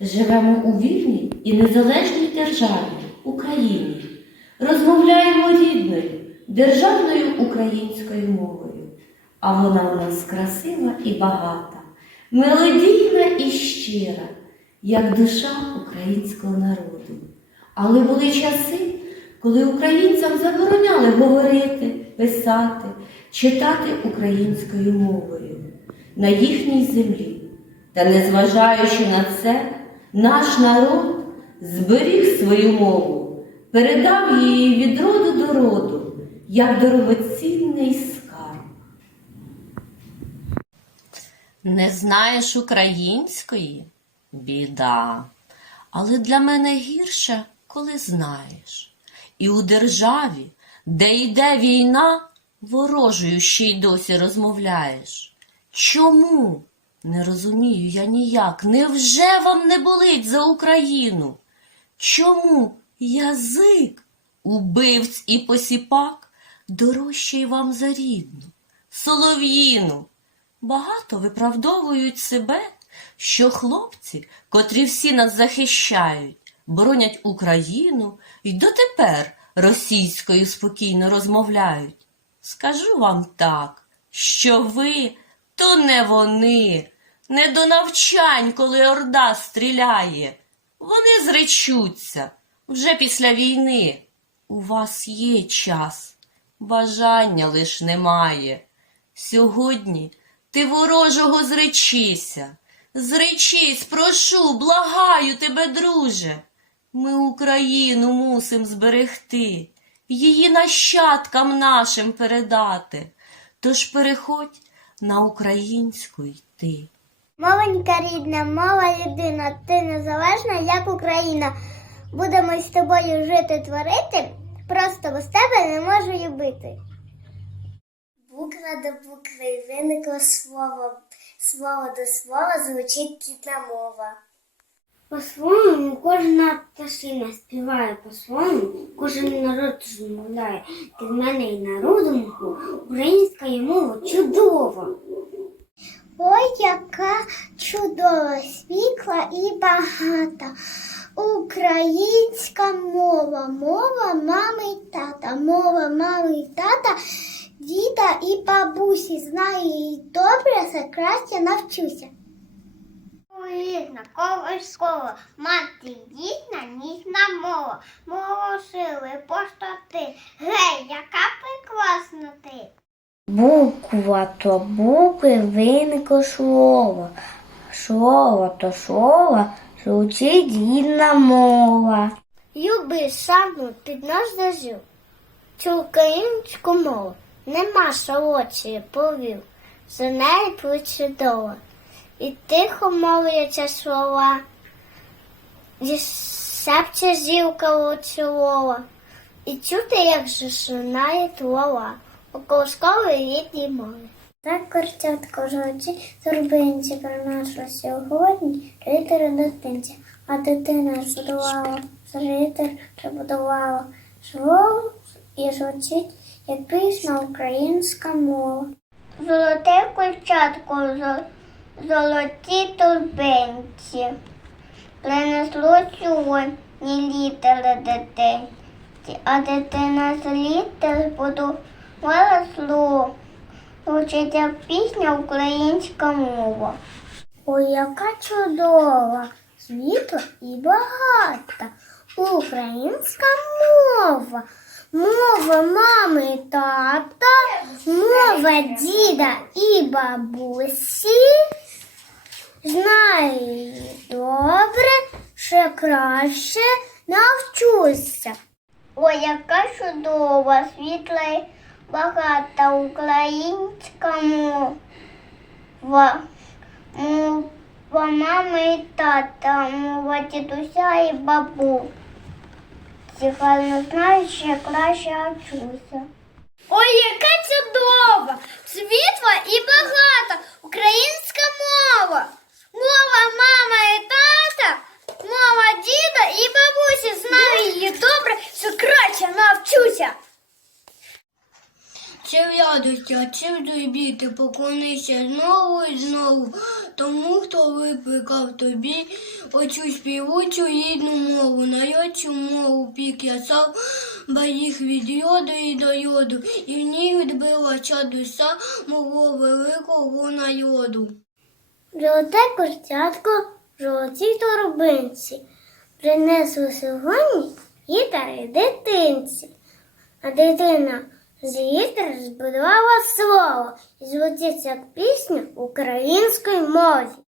живемо у вільній і незалежній державі Україні. Розмовляємо рідною державною українською мовою. А вона у нас красива і багата, мелодійна і щира, як душа українського народу. Але були часи, коли українцям забороняли говорити, писати, читати українською мовою на їхній землі. Та незважаючи на це, наш народ зберіг свою мову, передав її від роду до роду, як дорогоцінний скарб. Не знаєш української? Біда. Але для мене гірше, коли знаєш. І у державі, де йде війна, ворожою ще й досі розмовляєш. Чому? Не розумію я ніяк. Невже вам не болить за Україну? Чому язик, убивць і посіпак, дорожчий вам за рідну, солов'їну? Багато виправдовують себе, що хлопці, котрі всі нас захищають, боронять Україну і дотепер російською спокійно розмовляють. Скажу вам так, що ви то не вони, не до навчань, коли орда стріляє. Вони зречуться вже після війни. У вас є час, бажання лиш немає. Сьогодні ти ворожого зречися. Зречись, прошу, благаю тебе, друже. Ми Україну мусим зберегти, її нащадкам нашим передати. Тож переходь на українську йти. Мовенька рідна, мова єдина, ти незалежна, як Україна. Будемо з тобою жити, творити, просто без тебе не можу любити. Буква до букви виникло слово, слово до слова звучить рідна мова. По-своєму кожна пташина співає по-своєму, кожен народ розмовляє. Ти в мене і народу мого, українська мова чудова. Ой, яка чудова, світла і багата. Українська мова, мова мами й тата, мова мами й тата, діда і бабусі. Знаю її добре, все краще навчуся. Рідна, колоскова, мати рідна, ніжна мова, сили, постоти. Гей, яка прекрасна ти. Буква то букви виникло слово. Слово то слово звучить рідна мова. Люби шану під наш дожив. Цю українську мову нема солодшої повів. За неї причудово. І тихо мовляться слова. Зі шепче зілка лучилова. І чути, як зашинає твола у колосковій рідній мові. Так курчатко жочі турбинці принесла сьогодні ритер дитинці, а дитина збудувала, ритер прибудувала слово і звучить, як пісня українська мова. Золоте курчатко, зо- золоті турбинці, принесло сьогодні літери дитинці, а дитина з літер збудувала слово. Учиться пісня українська мова. Ой, яка чудова, світла і багата. Українська мова. Мова мами і тата, мова діда і бабусі. Знаю її добре, ще краще навчуся. Ой, яка чудова, світла багата українська мова. Мова мами і тата, мова дідуся і бабу. Гарно знаю, ще краще вчуся. Ой, яка чудова, світла і багата українська мова. Мова мама і тата, мова діда і бабусі. Чи в'ядуйся, чи вдойбіти, поклонися знову і знову. тому, хто викликав тобі оцю співучу рідну мову. На йочу мову пік я сам їх від йоду і до йоду, і в ній відбилася душа мого великого народу. Золоте курчатко в торбинці. Принесли сьогодні гітари дитинці. А дитина з гітари збудувала слово і звучиться як пісня української мові.